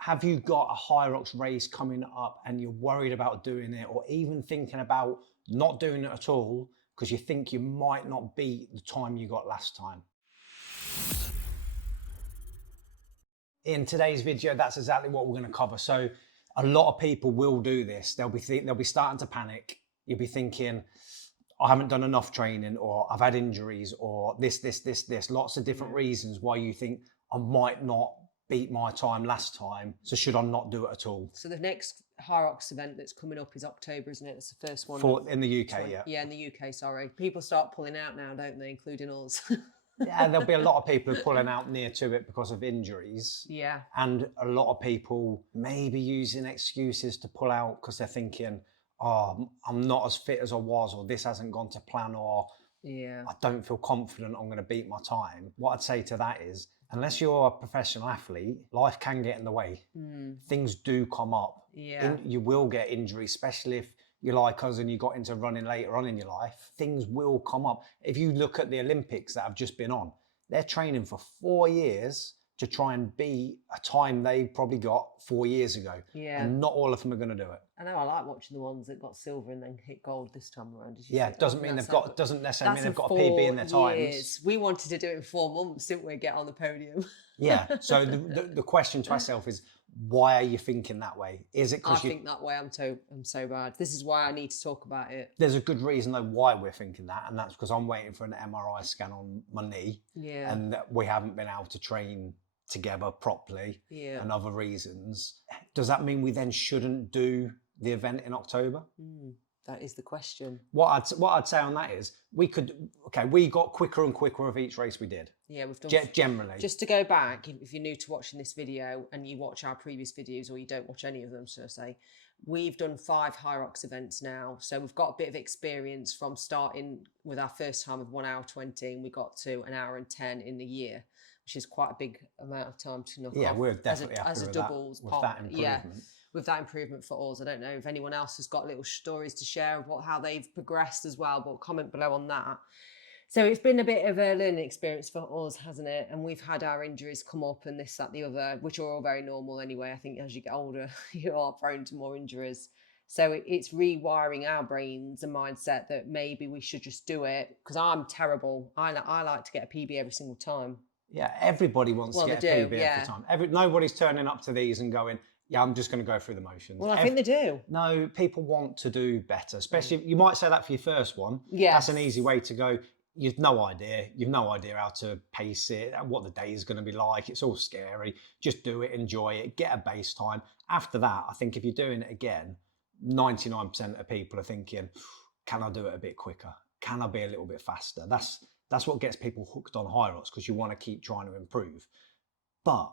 Have you got a Hyrox race coming up and you're worried about doing it, or even thinking about not doing it at all because you think you might not beat the time you got last time? In today's video, that's exactly what we're going to cover. So a lot of people will do this. They'll be starting to panic. You'll be thinking, I haven't done enough training, or I've had injuries, or this. Lots of different reasons why you think I might not beat my time last time. So should I not do it at all? So the next Hyrox event that's coming up is October, isn't it? It's the first one. In the UK, yeah. Yeah, in the UK, sorry. People start pulling out now, don't they, including us? Yeah, there'll be a lot of people pulling out near to it because of injuries. Yeah. And a lot of people maybe using excuses to pull out because they're thinking, oh, I'm not as fit as I was, or this hasn't gone to plan, or I don't feel confident I'm going to beat my time. What I'd say to that is, unless you're a professional athlete, life can get in the way. Things do come up. Yeah. You will get injuries, especially if you're like us and you got into running later on in your life. Things will come up. If you look at the Olympics that have just been on, they're training for 4 years to try and beat a time they probably got 4 years ago. Yeah. And not all of them are going to do it. I know, I like watching the ones that got silver and then hit gold this time around. Doesn't necessarily mean they've got a PB in their times. We wanted to do it in 4 months, didn't we? Get on the podium. Yeah. So the question to myself is, why are you thinking that way? Is it because I think that way? I'm so bad. This is why I need to talk about it. There's a good reason though why we're thinking that, and that's because I'm waiting for an MRI scan on my knee. Yeah. And we haven't been able to train together properly. Yeah. And other reasons. Does that mean we then shouldn't do the event in October? That is the question. What I'd say on that is, we got quicker and quicker with each race we did. Yeah, we've done generally. Just to go back, if you're new to watching this video and you watch our previous videos, or you don't watch any of them, so to say, we've done 5 Hyrox events now. So we've got a bit of experience from starting with our first time of 1 hour 20, and we got to 1 hour and 10 in the year, which is quite a big amount of time to knock off. Yeah, we're definitely happy as a with doubles that, with that improvement. Yeah, with that improvement for us. I don't know if anyone else has got little stories to share of how they've progressed as well, but comment below on that. So it's been a bit of a learning experience for us, hasn't it? And we've had our injuries come up and this, that, the other, which are all very normal anyway. I think as you get older, you are prone to more injuries. So it's rewiring our brains and mindset that maybe we should just do it, because I'm terrible. I like to get a PB every single time. Yeah, everybody wants to get a PB every time. Nobody's turning up to these and going, yeah, I'm just going to go through the motions. Well, I think they do. No, people want to do better, especially, you might say that for your first one. Yeah. That's an easy way to go. You've no idea how to pace it, what the day is going to be like. It's all scary. Just do it, enjoy it, get a base time. After that, I think if you're doing it again, 99% of people are thinking, can I do it a bit quicker? Can I be a little bit faster? That's what gets people hooked on Hyrox, because you want to keep trying to improve. But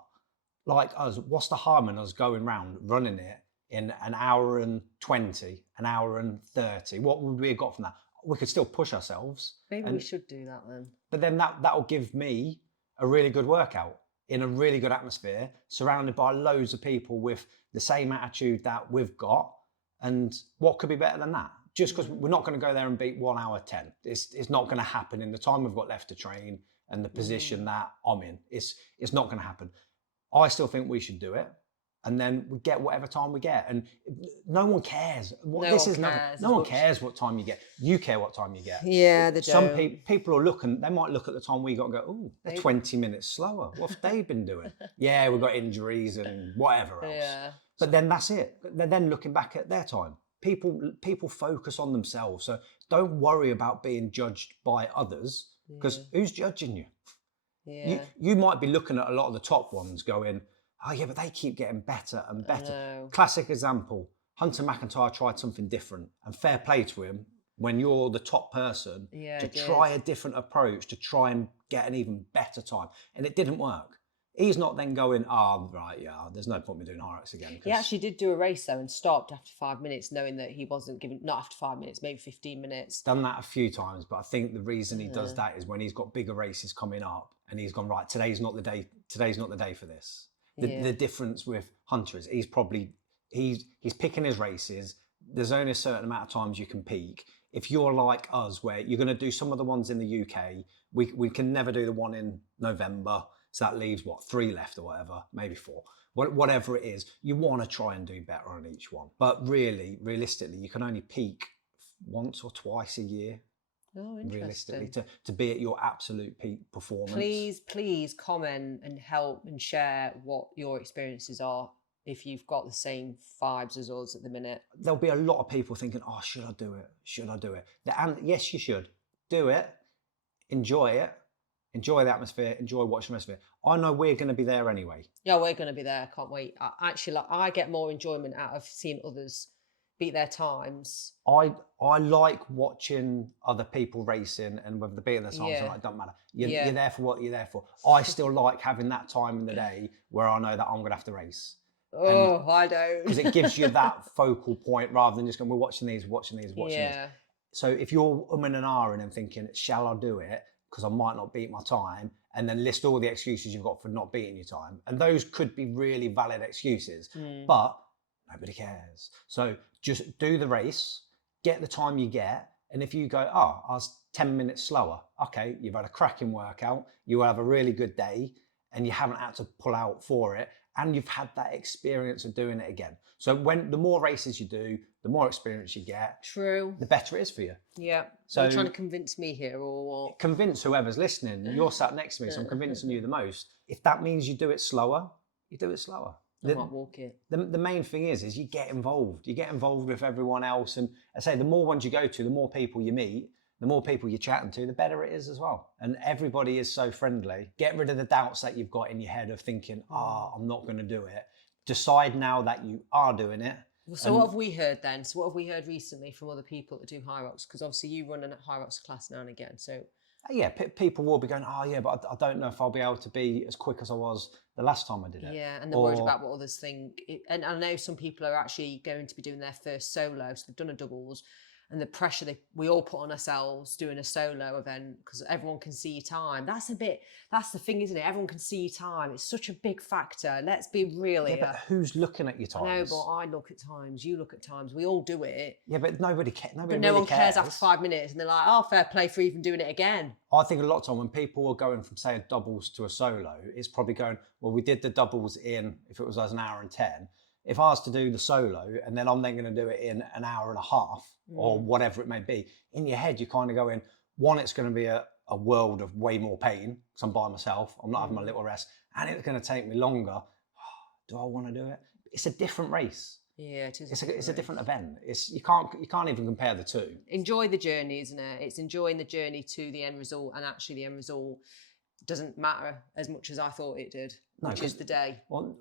like us, what's the harm in us going round, running it in 1 hour and 20, 1 hour and 30? What would we have got from that? We could still push ourselves. Maybe we should do that then. But then that'll give me a really good workout in a really good atmosphere, surrounded by loads of people with the same attitude that we've got. And what could be better than that? Just because we're not going to go there and beat 1 hour 10. It's not going to happen in the time we've got left to train and the position that I'm in. It's not going to happen. I still think we should do it, and then we get whatever time we get, and no one cares. No one cares what time you get. You care what time you get. Yeah, Some people are looking. They might look at the time we got and go, "Oh, they're 20 minutes slower. What have they been doing?" Yeah, we've got injuries and whatever else. Yeah. But then that's it. They're then looking back at their time. People focus on themselves, so don't worry about being judged by others, because who's judging you? Yeah. You might be looking at a lot of the top ones going, oh yeah, but they keep getting better and better. Classic example, Hunter McIntyre tried something different, and fair play to him when you're the top person to try a different approach to try and get an even better time. And it didn't work. He's not then going, there's no point in me doing Hyrox again. He actually did do a race though and stopped after 5 minutes, knowing that he wasn't given, not after 5 minutes, maybe 15 minutes. Done that a few times, but I think the reason he does that is when he's got bigger races coming up and he's gone, right, today's not the day for this. The difference with Hunter is he's picking his races. There's only a certain amount of times you can peak. If you're like us, where you're going to do some of the ones in the UK, we can never do the one in November. So that leaves, 3 left or whatever, maybe 4. whatever it is, you want to try and do better on each one. But really, realistically, you can only peak once or twice a year. Oh, Realistically, interesting. to be at your absolute peak performance. Please comment and help and share what your experiences are if you've got the same vibes as us at the minute. There'll be a lot of people thinking, oh, should I do it? Should I do it? And yes, you should. Do it. Enjoy it. Enjoy the atmosphere. Enjoy watching the atmosphere. I know we're going to be there anyway. Yeah, we're going to be there. Can't wait. I get more enjoyment out of seeing others beat their times. I like watching other people racing, and whether they're beating their times or not, it doesn't matter. You're there for what you're there for. I still like having that time in the day where I know that I'm going to have to race. Oh, I don't. Because it gives you that focal point rather than just going, we're watching these. Yeah. So if you're and ahhing and thinking, shall I do it? Because I might not beat my time, and then list all the excuses you've got for not beating your time. And those could be really valid excuses, but nobody cares. So just do the race, get the time you get. And if you go, oh, I was 10 minutes slower. Okay, you've had a cracking workout. You will have a really good day, and you haven't had to pull out for it. And you've had that experience of doing it again. So the more races you do, the more experience you get. True. The better it is for you. Yeah. So you're trying to convince me here, or what? Convince whoever's listening. You're sat next to me, so I'm convincing you the most. If that means you do it slower, you do it slower. I might walk it. The main thing is you get involved. You get involved with everyone else. And I say the more ones you go to, the more people you meet, the more people you're chatting to, the better it is as well. And everybody is so friendly. Get rid of the doubts that you've got in your head of thinking, I'm not going to do it. Decide now that you are doing it. So what have we heard then? So what have we heard recently from other people that do Hyrox? Because obviously you run a Hyrox class now and again. So yeah, people will be going, oh yeah, but I don't know if I'll be able to be as quick as I was the last time I did it. Yeah, and they're worried about what others think. And I know some people are actually going to be doing their first solo, so they've done a doubles, and the pressure we all put on ourselves doing a solo event because everyone can see your time. That's the thing, isn't it? Everyone can see your time. It's such a big factor. Let's be real here. Yeah, but who's looking at your times? No, but I look at times. You look at times. We all do it. Yeah, but nobody cares. But no one cares after 5 minutes, and they're like, "Oh, fair play for even doing it again." I think a lot of time when people are going from say a doubles to a solo, it's probably going, well, we did the doubles in if it was an hour and 10. If I was to do the solo and then I'm then going to do it in an hour and a half or whatever it may be, in your head you're kind of going, one, it's going to be a world of way more pain because I'm by myself, I'm not having my little rest, and it's going to take me longer. Do I want to do it? It's a different race. Yeah, it is. It's a different event. You can't even compare the two. Enjoy the journey, isn't it? It's enjoying the journey to the end result, and actually the end result doesn't matter as much as I thought it did, which is the day. Well,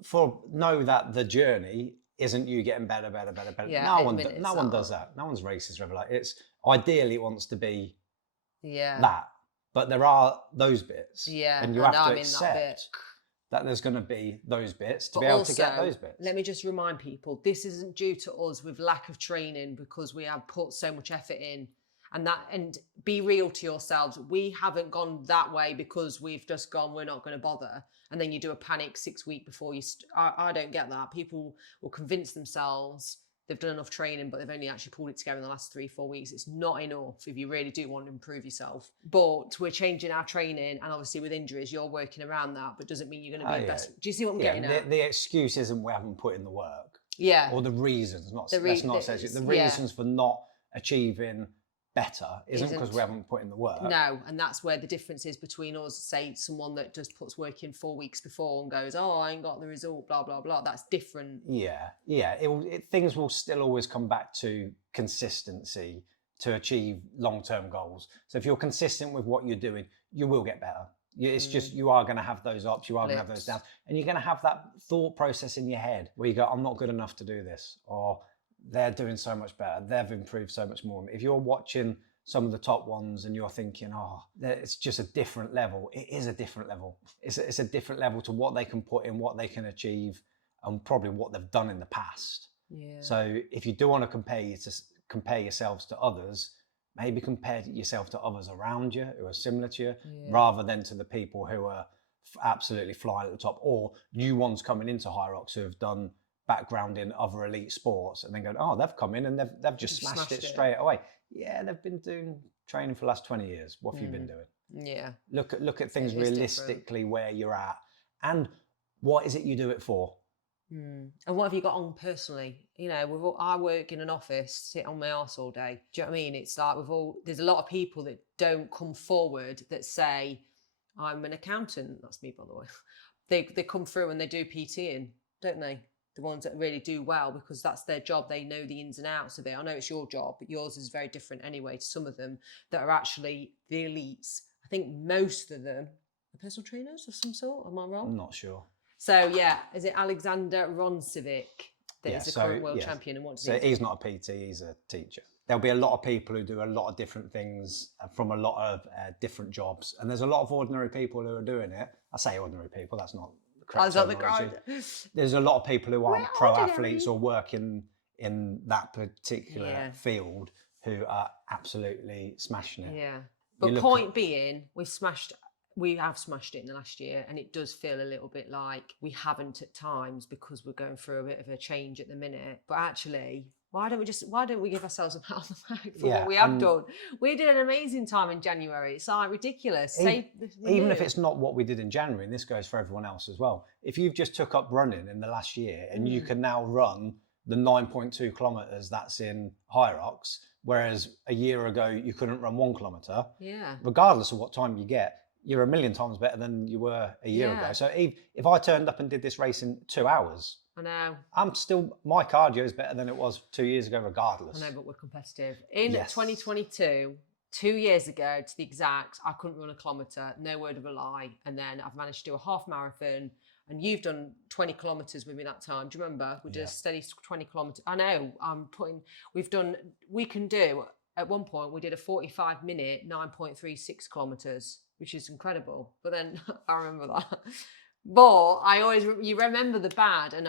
know that the journey isn't you getting better. Yeah, no one does that. No one's races ever like it's ideally it wants to be that, but there are those bits. Yeah, and you have to accept that there's going to be those bits to be able to get those bits. Let me just remind people, this isn't due to us with lack of training because we have put so much effort in. And be real to yourselves. We haven't gone that way because we've just gone, we're not going to bother. And then you do a panic 6 weeks before you. I don't get that. People will convince themselves they've done enough training, but they've only actually pulled it together in the last 3-4 weeks. It's not enough if you really do want to improve yourself. But we're changing our training, and obviously with injuries, you're working around that, but doesn't mean you're going to be the best. Do you see what I'm getting at? The excuse isn't we haven't put in the work. Yeah. Or the reasons, the reasons for not achieving better isn't because we haven't put in the work. No, and that's where the difference is between us, say someone that just puts work in 4 weeks before and goes, oh, I ain't got the result, blah, blah, blah. That's different. Yeah. Things will still always come back to consistency to achieve long-term goals. So if you're consistent with what you're doing, you will get better. It's just you are going to have those ups, you are going to have those downs, and you're going to have that thought process in your head where you go, I'm not good enough to do this, or they're doing so much better, they've improved so much more. If you're watching some of the top ones and you're thinking, oh, it's just a different level, it is a different level. It's a different level to what they can put in, what they can achieve, and probably what they've done in the past. Yeah. So if you do want to compare yourselves to others, maybe compare yourself to others around you who are similar to you, rather than to the people who are absolutely flying at the top, or new ones coming into Hyrox who have done background in other elite sports and then go, oh, they've come in and they've just smashed it straight away. Yeah, they've been doing training for the last 20 years. What have you been doing? Yeah. Look at things realistically where you're at, and what is it you do it for? And what have you got on personally? You know, I work in an office, sit on my arse all day. Do you know what I mean? It's like there's a lot of people that don't come forward that say, I'm an accountant. That's me, by the way. They come through and they do PTing, don't they? The ones that really do well, because that's their job. They know the ins and outs of it. I know it's your job, but yours is very different anyway to some of them that are actually the elites. I think most of them are personal trainers of some sort. Am I wrong? I'm not sure. So yeah, is it Alexander Roncevic that is the current world champion? And what does he do? He's not a PT, he's a teacher. There'll be a lot of people who do a lot of different things from a lot of different jobs. And there's a lot of ordinary people who are doing it. I say ordinary people, that's not the correct terminology. There's a lot of people who aren't pro athletes or work in that particular field who are absolutely smashing it. Yeah. But point being, we have smashed it in the last year, and it does feel a little bit like we haven't at times because we're going through a bit of a change at the minute. But actually, why don't we give ourselves a pat on the back for what we have done? We did an amazing time in January. It's like ridiculous. Even if it's not what we did in January, and this goes for everyone else as well. If you've just took up running in the last year and you can now run the 9.2 kilometers that's in Hyrox, whereas a year ago you couldn't run 1 kilometer. Yeah. Regardless of what time you get, you're a million times better than you were a year ago. So if I turned up and did this race in 2 hours, I know. My cardio is better than it was 2 years ago, regardless. I know, but we're competitive. In 2022, 2 years ago to the exact, I couldn't run a kilometre, no word of a lie. And then I've managed to do a half marathon, and you've done 20 kilometres with me that time. Do you remember? We did a steady 20 kilometres. I know, at one point, we did a 45-minute 9.36 kilometres, which is incredible. But then I remember that. But you remember the bad, and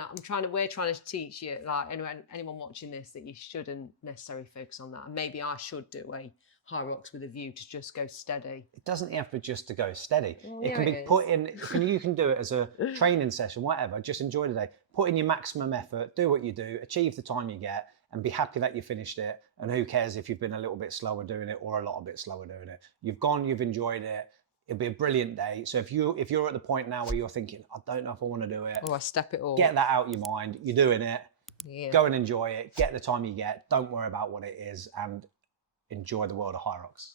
we're trying to teach you, like anyone watching this, that you shouldn't necessarily focus on that. And maybe I should do a Hyrox with a view to just go steady. It doesn't have to just to go steady. It can be put in, you can do it as a training session, whatever, just enjoy the day. Put in your maximum effort, do what you do, achieve the time you get, and be happy that you finished it. And who cares if you've been a little bit slower doing it or a lot bit slower doing it. You've gone, you've enjoyed it. It'll be a brilliant day. So if you're at the point now where you're thinking, I don't know if I want to do it. Or I step it all. Get that out of your mind. You're doing it. Yeah. Go and enjoy it. Get the time you get. Don't worry about what it is, and enjoy the world of Hyrox.